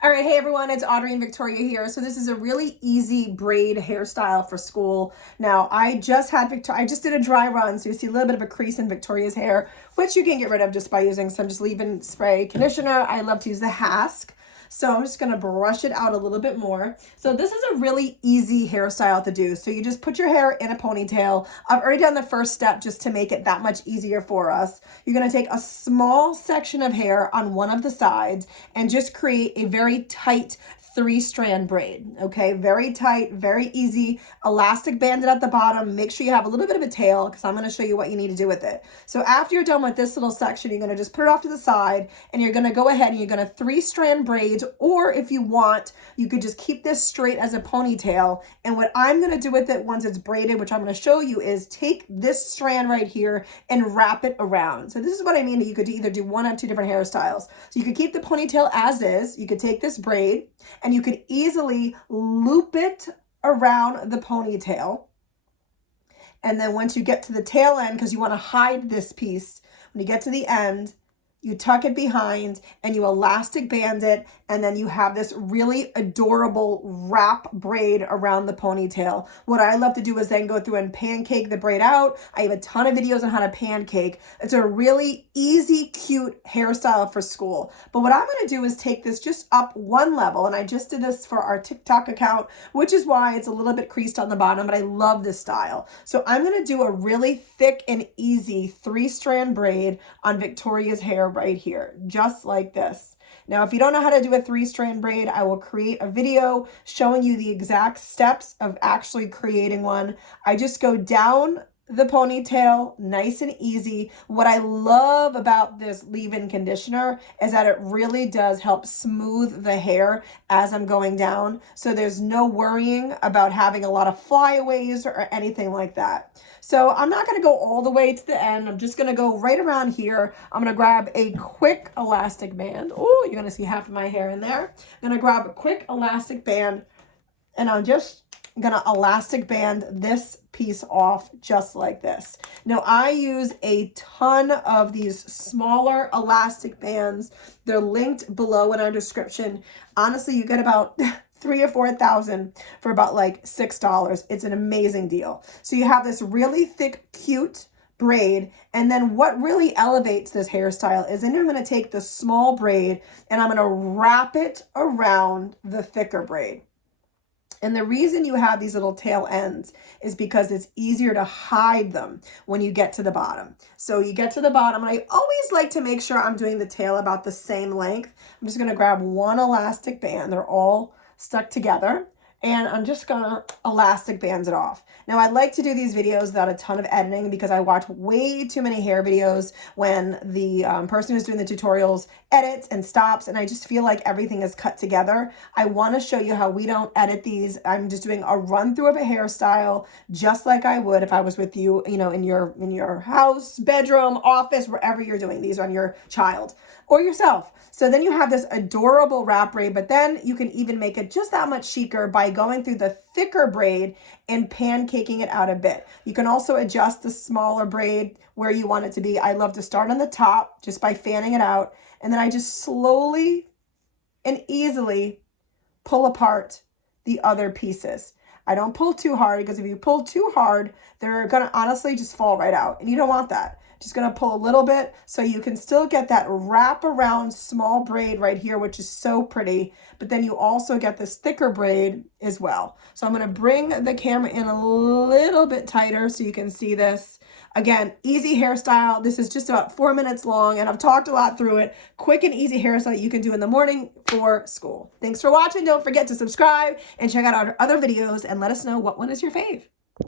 All right, hey everyone, it's Audrey and Victoria here. So this is a really easy braid hairstyle for school. Now, I just did a dry run, so you see a little bit of a crease in Victoria's hair, which you can get rid of just by using some just leave-in spray conditioner. I love to use the HASK. So I'm just gonna brush it out a little bit more. So this is a really easy hairstyle to do. So you just put your hair in a ponytail. I've already done the first step just to make it that much easier for us. You're gonna take a small section of hair on one of the sides and just create a very tight 3-strand braid. Okay, very tight, very easy, elastic banded at the bottom. Make sure you have a little bit of a tail because I'm going to show you what you need to do with it. So after you're done with this little section, you're going to just put it off to the side and you're going to go ahead and you're going to 3-strand braids, or if you want, you could just keep this straight as a ponytail. And what I'm going to do with it once it's braided, which I'm going to show you, is take this strand right here and wrap it around. So this is what I mean. You could either do one of two different hairstyles. So you could keep the ponytail as is. You could take this braid and you could easily loop it around the ponytail. And then once you get to the tail end, because you want to hide this piece, when you get to the end, you tuck it behind and you elastic band it, and then you have this really adorable wrap braid around the ponytail. What I love to do is then go through and pancake the braid out. I have a ton of videos on how to pancake. It's a really easy, cute hairstyle for school. But what I'm going to do is take this just up one level, and I just did this for our TikTok account, which is why it's a little bit creased on the bottom, but I love this style. So I'm going to do a really thick and easy 3-strand braid on Victoria's hair right here, just like this. Now, if you don't know how to do a 3-strand braid, I will create a video showing you the exact steps of actually creating one. I just go down the ponytail, nice and easy. What I love about this leave-in conditioner is that it really does help smooth the hair as I'm going down. So there's no worrying about having a lot of flyaways or anything like that. So I'm not going to go all the way to the end. I'm just going to go right around here. I'm going to grab a quick elastic band. Oh, you're going to see half of my hair in there. I'm going to grab a quick elastic band, and I'm just going to elastic band this piece off just like this. Now, I use a ton of these smaller elastic bands. They're linked below in our description. Honestly, you get about 3,000 or 4,000 for about like $6. It's an amazing deal. So you have this really thick, cute braid, and then what really elevates this hairstyle is then I'm going to take the small braid and I'm going to wrap it around the thicker braid. And the reason you have these little tail ends is because it's easier to hide them when you get to the bottom. So you get to the bottom, and I always like to make sure I'm doing the tail about the same length. I'm just going to grab one elastic band. They're all stuck together, and I'm just gonna elastic bands it off. Now, I like to do these videos without a ton of editing because I watch way too many hair videos when the person who's doing the tutorials edits and stops, and I just feel like everything is cut together. I want to show you how we don't edit these. I'm just doing a run through of a hairstyle just like I would if I was with you, you know, in your house, bedroom, office, wherever you're doing these on your child or yourself. So then you have this adorable wrap braid, but then you can even make it just that much chicer by going through the thicker braid and pancaking it out a bit. You can also adjust the smaller braid where you want it to be. I love to start on the top just by fanning it out, and then I just slowly and easily pull apart the other pieces. I don't pull too hard because if you pull too hard, they're gonna honestly just fall right out, and you don't want that. Just gonna pull a little bit so you can still get that wrap around small braid right here, which is so pretty, but then you also get this thicker braid as well. So I'm gonna bring the camera in a little bit tighter so you can see this. Again, easy hairstyle. This is just about 4 minutes long, and I've talked a lot through it. Quick and easy hairstyle you can do in the morning for school. Thanks for watching. Don't forget to subscribe and check out our other videos and let us know what one is your fave.